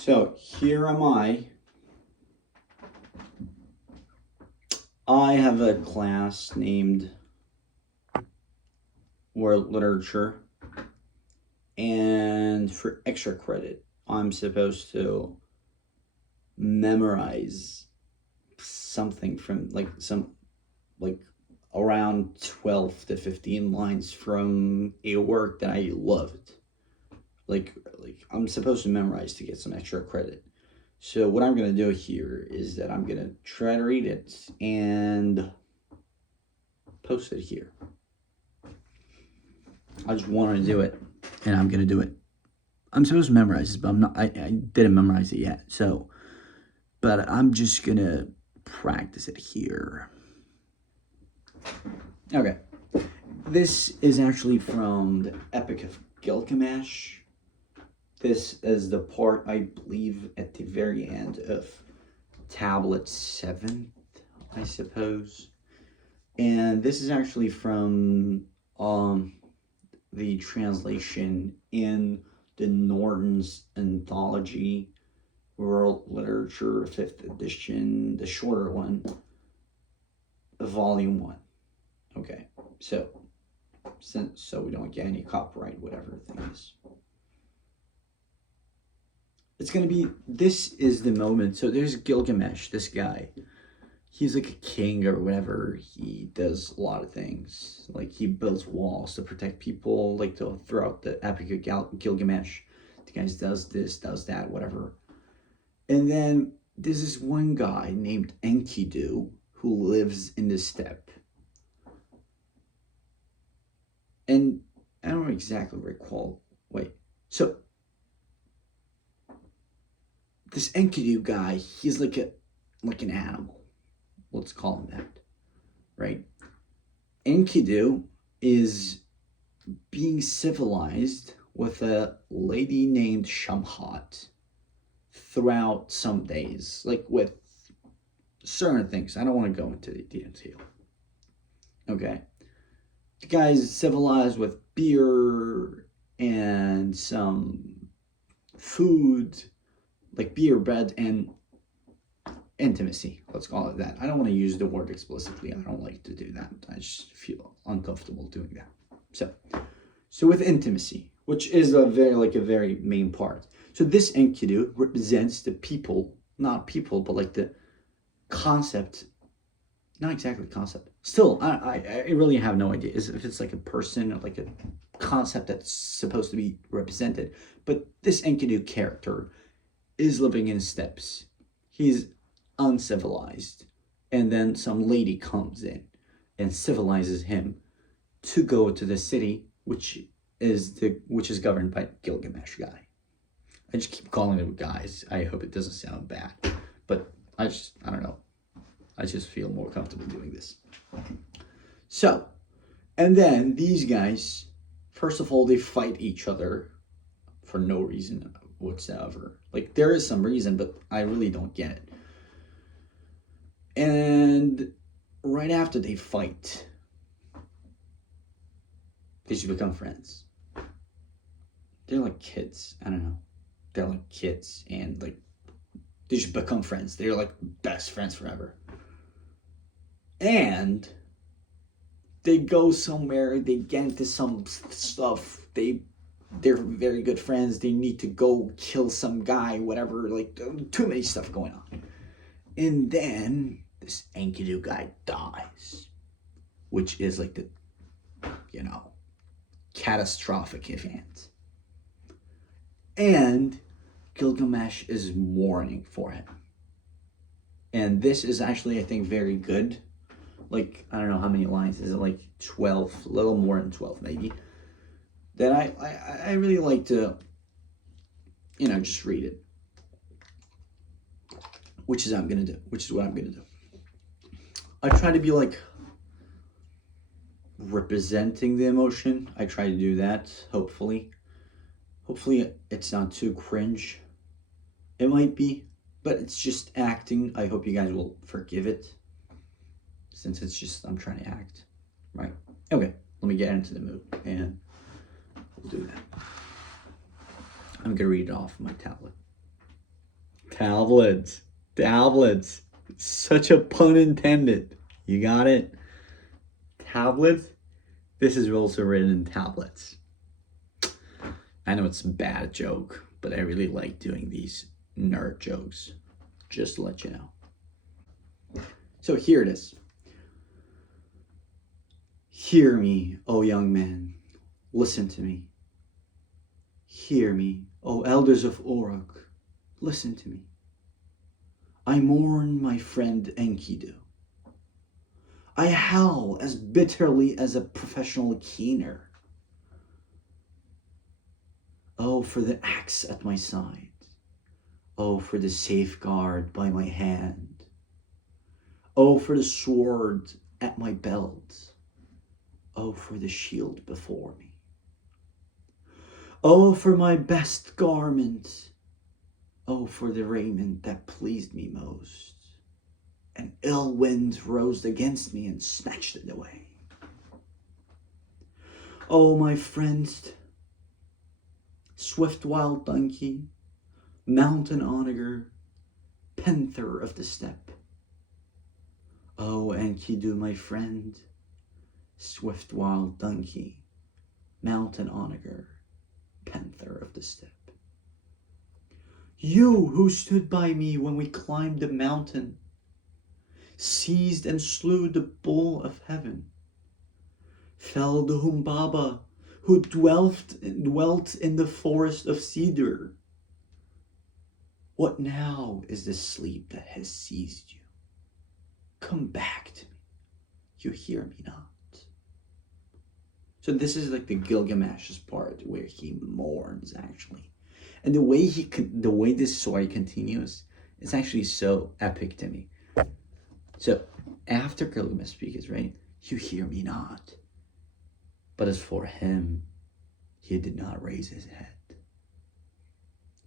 So here am I. I have a class named World Literature, and for extra credit, I'm supposed to memorize something from like around 12 to 15 lines from a work that I loved. Like I'm supposed to memorize to get some extra credit. So what I'm gonna do here is that I'm gonna try to read it and post it here. I just want to do it, and I'm gonna do it. I'm supposed to memorize this, but I'm not. I didn't memorize it yet. So, but I'm just gonna practice it here. Okay, this is actually from the Epic of Gilgamesh. This is the part, I believe, at the very end of Tablet 7th, I suppose. And this is actually from the translation in the Norton's Anthology, World Literature, 5th edition, the shorter one, volume 1. Okay, so we don't get any copyright, whatever the thing is. It's gonna be, this is the moment. So there's Gilgamesh, this guy. He's like a king or whatever. He does a lot of things. Like he builds walls to protect people, like throughout the Epic of Gilgamesh. The guy does this, does that, whatever. And then there's this one guy named Enkidu who lives in the steppe. And I don't exactly recall. Wait, so this Enkidu guy, he's like an animal. Let's call him that, right? Enkidu is being civilized with a lady named Shamhat throughout some days, like with certain things. I don't want to go into the detail. Okay. The guy's civilized with beer and some food, like beer, bread, and intimacy. Let's call it that. I don't want to use the word explicitly. I don't like to do that. I just feel uncomfortable doing that. So with intimacy, which is a very main part. So this Enkidu represents the people, not people, but like the concept. Not exactly concept. Still, I really have no idea if it's like a person or like a concept that's supposed to be represented. But this Enkidu character is living in steppes. He's uncivilized. And then some lady comes in and civilizes him to go to the city, which is governed by Gilgamesh guy. I just keep calling them guys. I hope it doesn't sound bad. But I don't know. I just feel more comfortable doing this. So, and then these guys, first of all, they fight each other for no reason whatsoever. Like, there is some reason, but I really don't get it. And right after they fight, they just become friends. They're like kids. I don't know. They're like kids, and like they just become friends. They're like best friends forever. And they go somewhere, they get into some stuff, they're very good friends, they need to go kill some guy, whatever, like too many stuff going on. And then this Enkidu guy dies, which is like the, catastrophic event. And Gilgamesh is mourning for him. And this is actually, I think, very good. Like, I don't know how many lines. Is it like 12? A little more than 12, maybe. That I really like to, just read it. Which is what I'm going to do. I try to be like representing the emotion. I try to do that, hopefully. Hopefully it's not too cringe. It might be, but it's just acting. I hope you guys will forgive it, since it's just, I'm trying to act, right? Okay, let me get into the mood, and we'll do that. I'm gonna read it off my tablet. Tablets. Tablets. Such a pun intended. You got it? Tablets? This is also written in tablets. I know it's a bad joke, but I really like doing these nerd jokes. Just to let you know. So here it is. Hear me, O young man. Listen to me. Hear me, O elders of Uruk. Listen to me. I mourn my friend Enkidu. I howl as bitterly as a professional keener. Oh, for the axe at my side. Oh, for the safeguard by my hand. Oh, for the sword at my belt. Oh, for the shield before me. Oh, for my best garment. Oh, for the raiment that pleased me most. An ill wind rose against me and snatched it away. Oh, my friends, swift wild donkey, mountain onager, panther of the steppe. Oh, Enkidu, my friend, swift wild donkey, mountain onager, panther of the steppe. You who stood by me when we climbed the mountain, seized and slew the bull of heaven, felled the Humbaba who dwelt in the forest of cedar. What now is the sleep that has seized you? Come back to me. You hear me not. So this is like the Gilgamesh's part where he mourns actually. And the way this story continues, it's actually so epic to me. So after Gilgamesh speaks, right? You hear me not. But as for him, he did not raise his head.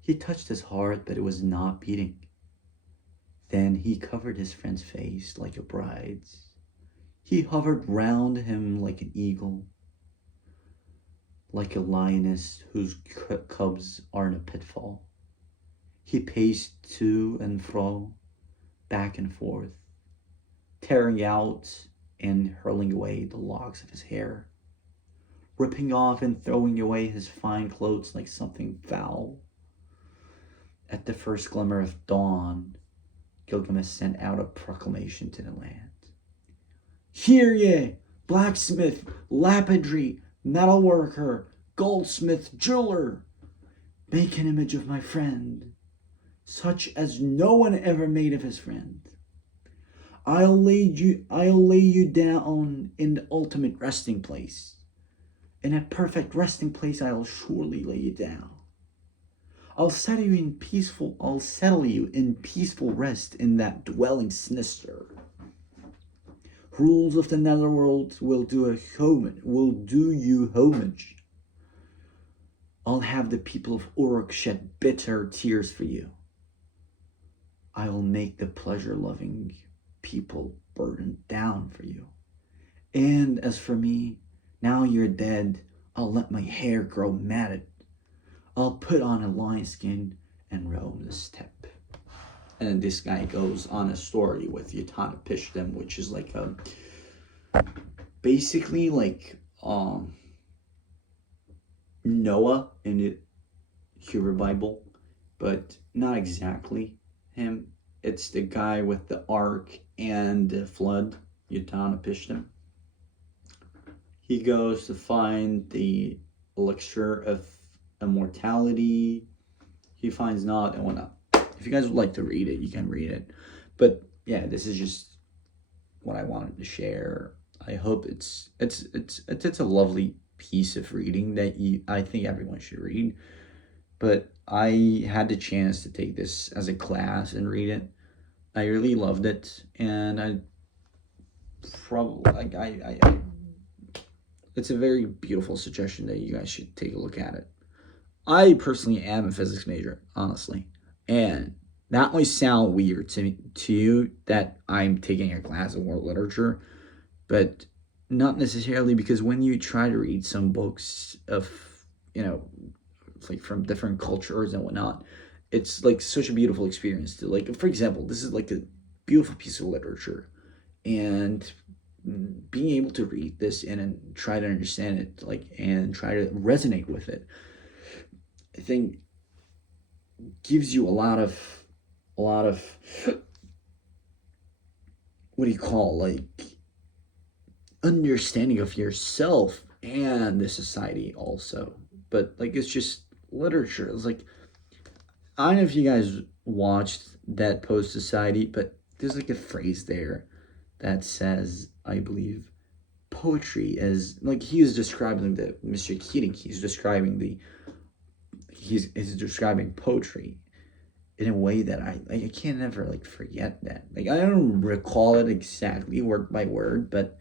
He touched his heart, but it was not beating. Then he covered his friend's face like a bride's. He hovered round him like an eagle, like a lioness whose cubs are in a pitfall. He paced to and fro, back and forth, tearing out and hurling away the locks of his hair, ripping off and throwing away his fine clothes like something foul. At the first glimmer of dawn, Gilgamesh sent out a proclamation to the land. Hear ye, blacksmith, lapidary, metalworker, goldsmith, jeweler, make an image of my friend, such as no one ever made of his friend. I'll lay you down in the ultimate resting place. In a perfect resting place, I'll surely lay you down. I'll settle you in peaceful rest in that dwelling sinister. Rules of the netherworld will do you homage. I'll have the people of Uruk shed bitter tears for you. I will make the pleasure-loving people burden down for you. And as for me, now you're dead, I'll let my hair grow matted. I'll put on a lion skin and roam the steppe. And then this guy goes on a story with Utanapishtim, which is like basically like Noah in the Hebrew Bible, but not exactly him. It's the guy with the ark and the flood, Utanapishtim. He goes to find the elixir of immortality. He finds not and whatnot. If you guys would like to read it, you can read it. But yeah, this is just what I wanted to share. I hope it's a lovely piece of reading that I think everyone should read. But I had the chance to take this as a class and read it. I really loved it, and I it's a very beautiful suggestion that you guys should take a look at it. I personally am a physics major, honestly. And that might sound weird to you that I'm taking a class of world literature, but not necessarily, because when you try to read some books of, like from different cultures and whatnot, it's like such a beautiful experience to, like, for example, this is like a beautiful piece of literature, and being able to read this and try to understand it, like, and try to resonate with it, I think gives you a lot of what do you call, like, understanding of yourself and the society also. But like, it's just literature. It's like, I don't know if you guys watched that Post Society, but there's like a phrase there that says, I believe, poetry is like, he is describing the Mr. Keating. He's describing poetry in a way that I can't ever like forget that. Like, I don't recall it exactly word by word, but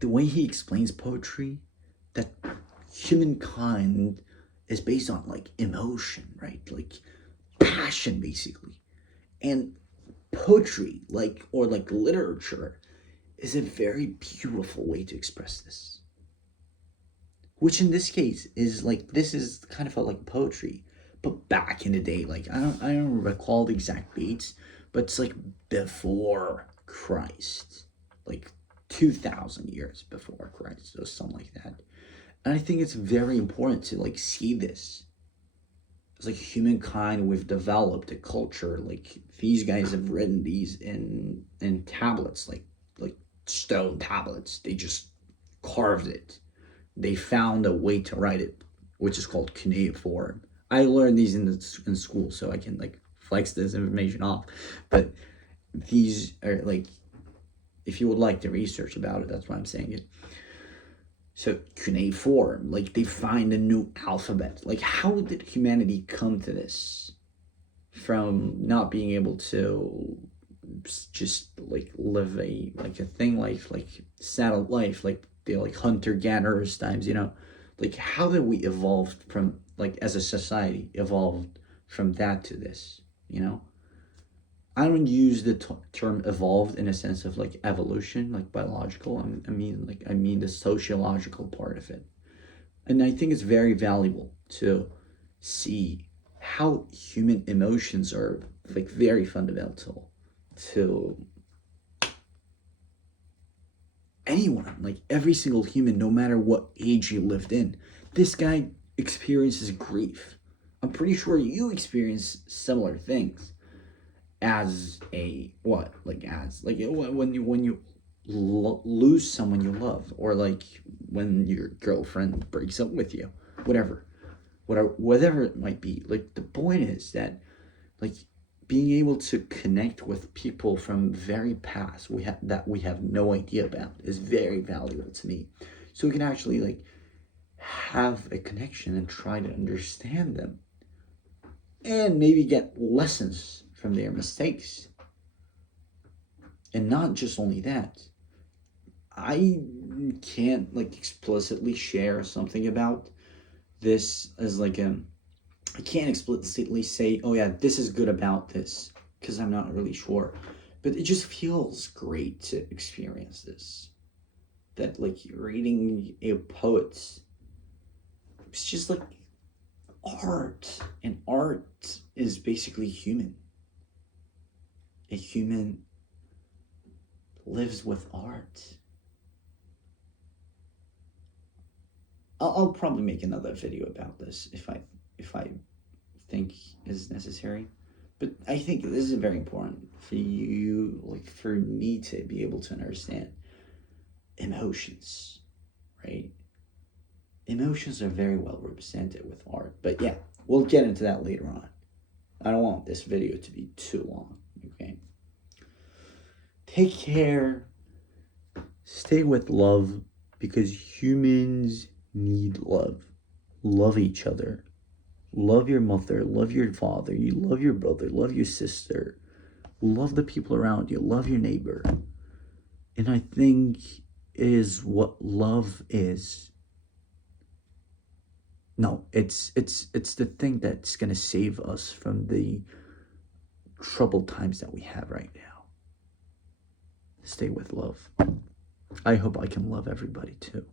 the way he explains poetry, that humankind is based on like emotion, right? Like passion, basically. And poetry, like, or like literature, is a very beautiful way to express this. Which in this case is like, this is kind of like poetry, but back in the day, like, I don't recall the exact dates, but it's like before Christ, like 2,000 years before Christ or something like that. And I think it's very important to like see this. It's like humankind, we've developed a culture, like these guys have written these in tablets, like stone tablets. They just carved it. They found a way to write it, which is called cuneiform. I learned these in school, so I can like flex this information off. But these are like, if you would like to research about it, that's why I'm saying it. So cuneiform, like they find a new alphabet. Like, how did humanity come to this? From not being able to just like live a thing life, like settled life, like they like hunter gatherers times, like how did we evolve from, like, as a society evolved from that to this, I don't use the term evolved in a sense of like evolution, like biological. I mean the sociological part of it. And I think it's very valuable to see how human emotions are like very fundamental to anyone, like every single human, no matter what age you lived in. This guy experiences grief. I'm pretty sure you experience similar things as a what, like as like when you lose someone you love, or like when your girlfriend breaks up with you, whatever it might be. Like, the point is that, like, being able to connect with people from very past we have no idea about is very valuable to me, so we can actually like have a connection and try to understand them and maybe get lessons from their mistakes. And not just only that, I can't like explicitly share something about this as like I can't explicitly say, oh yeah, this is good about this, because I'm not really sure. But it just feels great to experience this. That like reading a poet, it's just like art. And art is basically human. A human lives with art. I'll probably make another video about this if I think is necessary. But I think this is very important for you, like for me, to be able to understand emotions, right? Emotions are very well represented with art. But yeah, we'll get into that later on. I don't want this video to be too long, okay? Take care. Stay with love, because humans need love. Love each other. Love your mother, love your father, you love your brother, love your sister, love the people around you, love your neighbor. And I think is what love is. No, it's the thing that's gonna save us from the troubled times that we have right now. Stay with love. I hope I can love everybody too.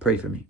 Pray for me.